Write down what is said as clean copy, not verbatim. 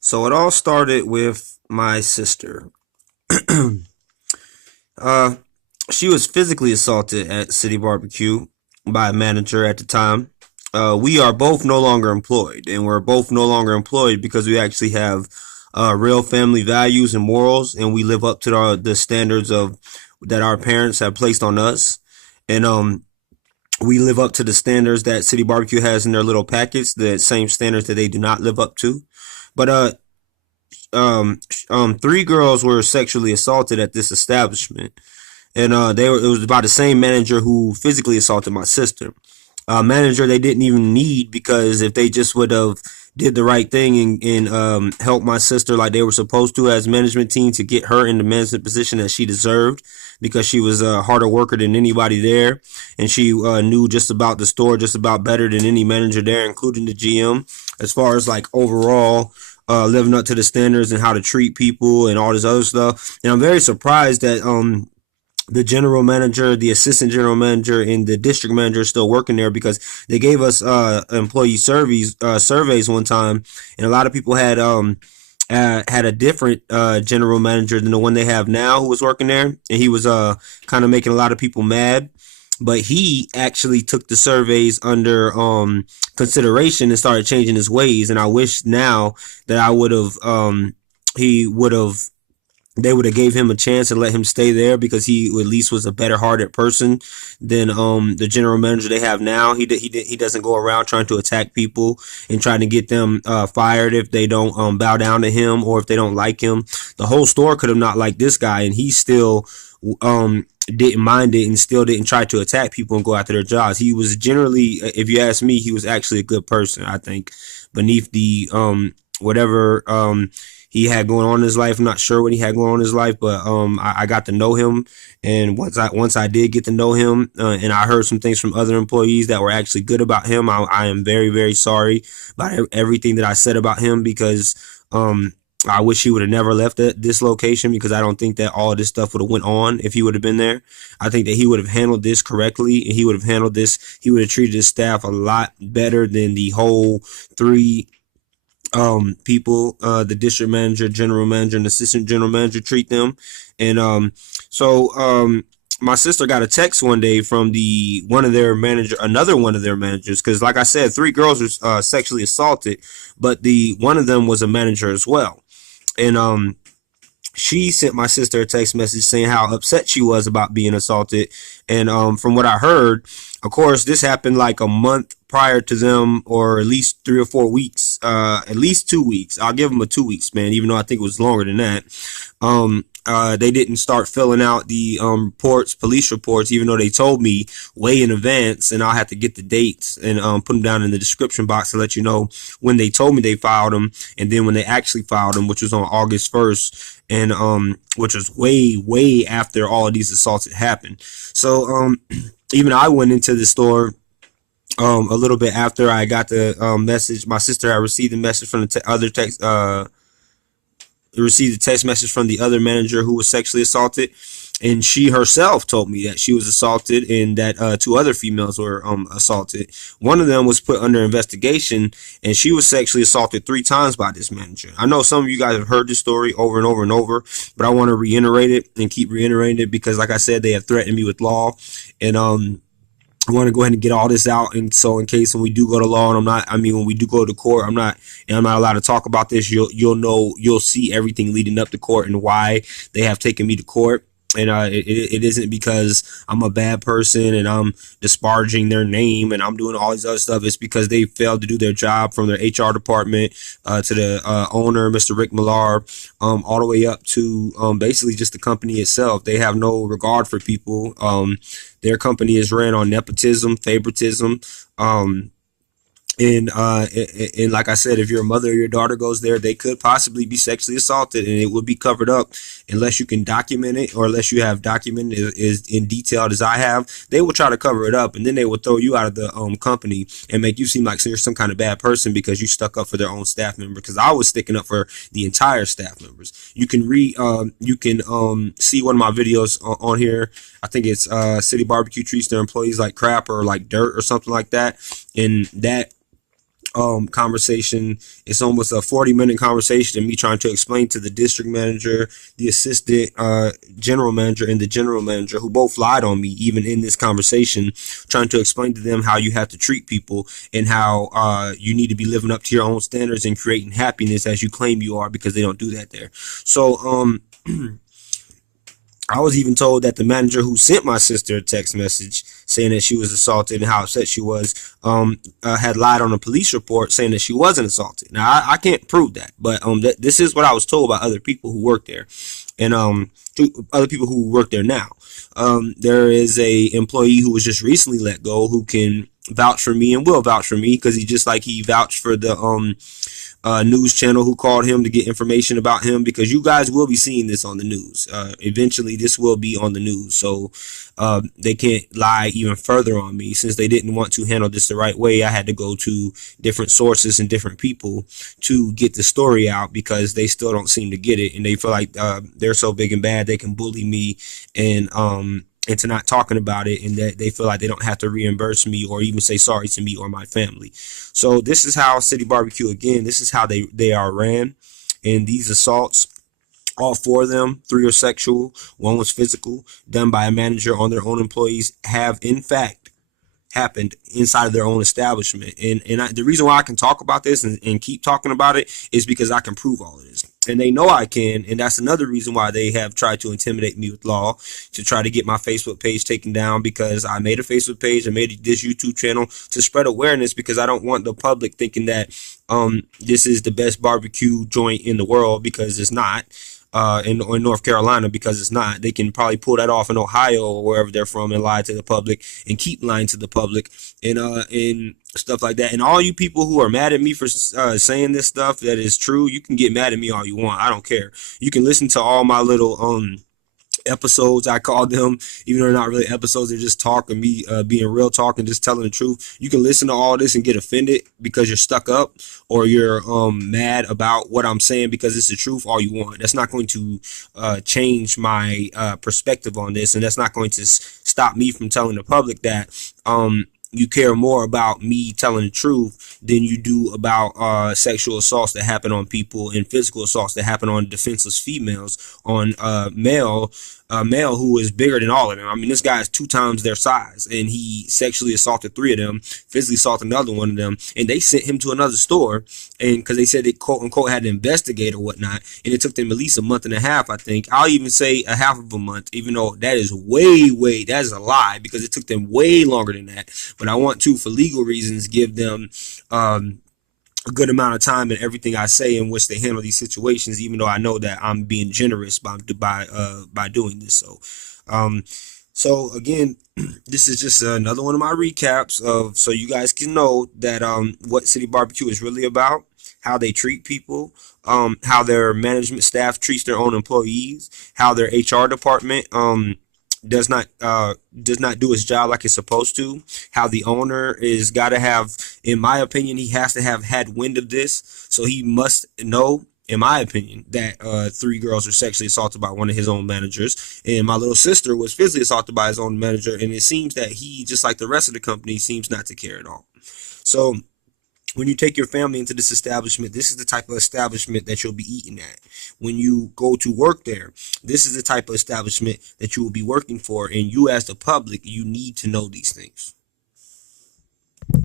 So it all started with my sister. Uh, she was physically assaulted at City Barbecue by a manager at the time. We are both no longer employed, and we're both no longer employed because we actually have real family values and morals, and we live up to the standards of that our parents have placed on us. And we live up to the standards that City Barbecue has in their little packets, the same standards that they do not live up to. But three girls were sexually assaulted at this establishment, and it was by the same manager who physically assaulted my sister. Manager they didn't even need, because if they just would have did the right thing and helped my sister like they were supposed to as management team to get her in the management position that she deserved, because she was a harder worker than anybody there, and she knew just about the store just about better than any manager there, including the GM, as far as like overall living up to the standards and how to treat people and all this other stuff. And I'm very surprised that the general manager, the assistant general manager, and the district manager are still working there, because they gave us employee surveys one time, and a lot of people had a different general manager than the one they have now who was working there, and he was kind of making a lot of people mad. But he actually took the surveys under consideration and started changing his ways. And I wish now that I would have he would have they would have gave him a chance and let him stay there, because he at least was a better hearted person than the general manager they have now. He doesn't go around trying to attack people and trying to get them fired if they don't bow down to him or if they don't like him. The whole store could have not liked this guy, and he still didn't mind it and still didn't try to attack people and go after their jobs. He was generally, if you ask me, he was actually a good person. I think beneath the whatever he had going on in his life. I'm not sure what he had going on in his life, but I got to know him, and once I did get to know him, and I heard some things from other employees that were actually good about him. I am very very sorry about everything that I said about him, because I wish he would have never left this location, because I don't think that all of this stuff would have went on if he would have been there. I think that he would have handled this correctly, and he would have handled this. He would have treated his staff a lot better than the whole three people, the district manager, general manager, and assistant general manager treat them. And my sister got a text one day from the one of their manager, another one of their managers, because like I said, three girls were sexually assaulted, but the one of them was a manager as well. And she sent my sister a text message saying how upset she was about being assaulted. And from what I heard, of course, this happened like a month prior to them, or at least 3 or 4 weeks, at least 2 weeks. I'll give them a 2 week span, even though I think it was longer than that. They didn't start filling out the police reports, even though they told me way in advance, and I'll have to get the dates and put them down in the description box to let you know when they told me they filed them, and then when they actually filed them, which was on August 1st, and which was way after all of these assaults had happened. So even I went into the store a little bit after I got the message. My sister had received the message from the other text. Received a text message from the other manager who was sexually assaulted, and she herself told me that she was assaulted, and that two other females were assaulted. One of them was put under investigation, and she was sexually assaulted 3 times by this manager. I know some of you guys have heard this story over and over and over, but I want to reiterate it and keep reiterating it, because like I said, they have threatened me with law. And I want to go ahead and get all this out, and so in case when we do go to law, and when we do go to court, I'm not allowed to talk about this. You'll see everything leading up to court and why they have taken me to court. And it isn't because I'm a bad person and I'm disparaging their name and I'm doing all these other stuff. It's because they failed to do their job, from their HR department to the owner, Mr. Rick Millar, all the way up to basically just the company itself. They have no regard for people. Their company is ran on nepotism, favoritism. And like I said, if your mother or your daughter goes there, they could possibly be sexually assaulted, and it would be covered up unless you can document it, or unless you have documented is in detail as I have. They will try to cover it up, and then they will throw you out of the company and make you seem like you're some kind of bad person because you stuck up for their own staff member. Because I was sticking up for the entire staff members. You can see one of my videos on here. I think it's City Barbecue treats their employees like crap or like dirt or something like that, and that conversation. It's almost a 40-minute conversation of me trying to explain to the district manager, the assistant general manager, and the general manager, who both lied on me even in this conversation, trying to explain to them how you have to treat people and how you need to be living up to your own standards and creating happiness as you claim you are, because they don't do that there. So I was even told that the manager who sent my sister a text message saying that she was assaulted and how upset she was, had lied on a police report saying that she wasn't assaulted. Now I can't prove that, but this is what I was told by other people who work there, and other people who work there now. There is a employee who was just recently let go who can vouch for me and will vouch for me, because he vouched for the news channel who called him to get information about him, because you guys will be seeing this on the news. Eventually, this will be on the news, so they can't lie even further on me. Since they didn't want to handle this the right way, I had to go to different sources and different people to get the story out, because they still don't seem to get it, and they feel like they're so big and bad they can bully me and into not talking about it, and that they feel like they don't have to reimburse me or even say sorry to me or my family. So this is how City Barbecue, again, this is how they are ran. And these assaults, all four of them, three are sexual, one was physical, done by a manager on their own employees, have in fact happened inside of their own establishment. And the reason why I can talk about this and keep talking about it is because I can prove all of this. And they know I can, and that's another reason why they have tried to intimidate me with law, to try to get my Facebook page taken down, because I made a Facebook page, I made this YouTube channel to spread awareness, because I don't want the public thinking that this is the best barbecue joint in the world, because it's not. In North Carolina, because it's not. They can probably pull that off in Ohio or wherever they're from and lie to the public and keep lying to the public and stuff like that. And all you people who are mad at me for saying this stuff that is true, you can get mad at me all you want. I don't care. You can listen to all my little episodes, I call them, even though they're not really episodes, they're just talk and me being real talk and just telling the truth. You can listen to all this and get offended because you're stuck up, or you're mad about what I'm saying because it's the truth, all you want. That's not going to change my perspective on this, and that's not going to stop me from telling the public that you care more about me telling the truth than you do about sexual assaults that happen on people and physical assaults that happen on defenseless females, on male who is bigger than all of them. I mean, this guy is 2 times their size, and he sexually assaulted 3 of them, physically assaulted another one of them, and they sent him to another store, and because they said they quote unquote had to investigate or whatnot, and it took them at least a month and a half, I think. I'll even say a half of a month, even though that is that is a lie, because it took them way longer than that. But I want to, for legal reasons, give them a good amount of time in everything I say in which they handle these situations, even though I know that I'm being generous by doing this. So again, this is just another one of my recaps of, so you guys can know that what City Barbecue is really about, how they treat people, how their management staff treats their own employees, how their HR department does not do its job like it's supposed to, how the owner is got to have, in my opinion, he has to have had wind of this, so he must know, in my opinion, that 3 girls were sexually assaulted by one of his own managers, and my little sister was physically assaulted by his own manager, and it seems that he, just like the rest of the company, seems not to care at all. So when you take your family into this establishment, this is the type of establishment that you'll be eating at. When you go to work there, this is the type of establishment that you will be working for. And you, as the public, you need to know these things.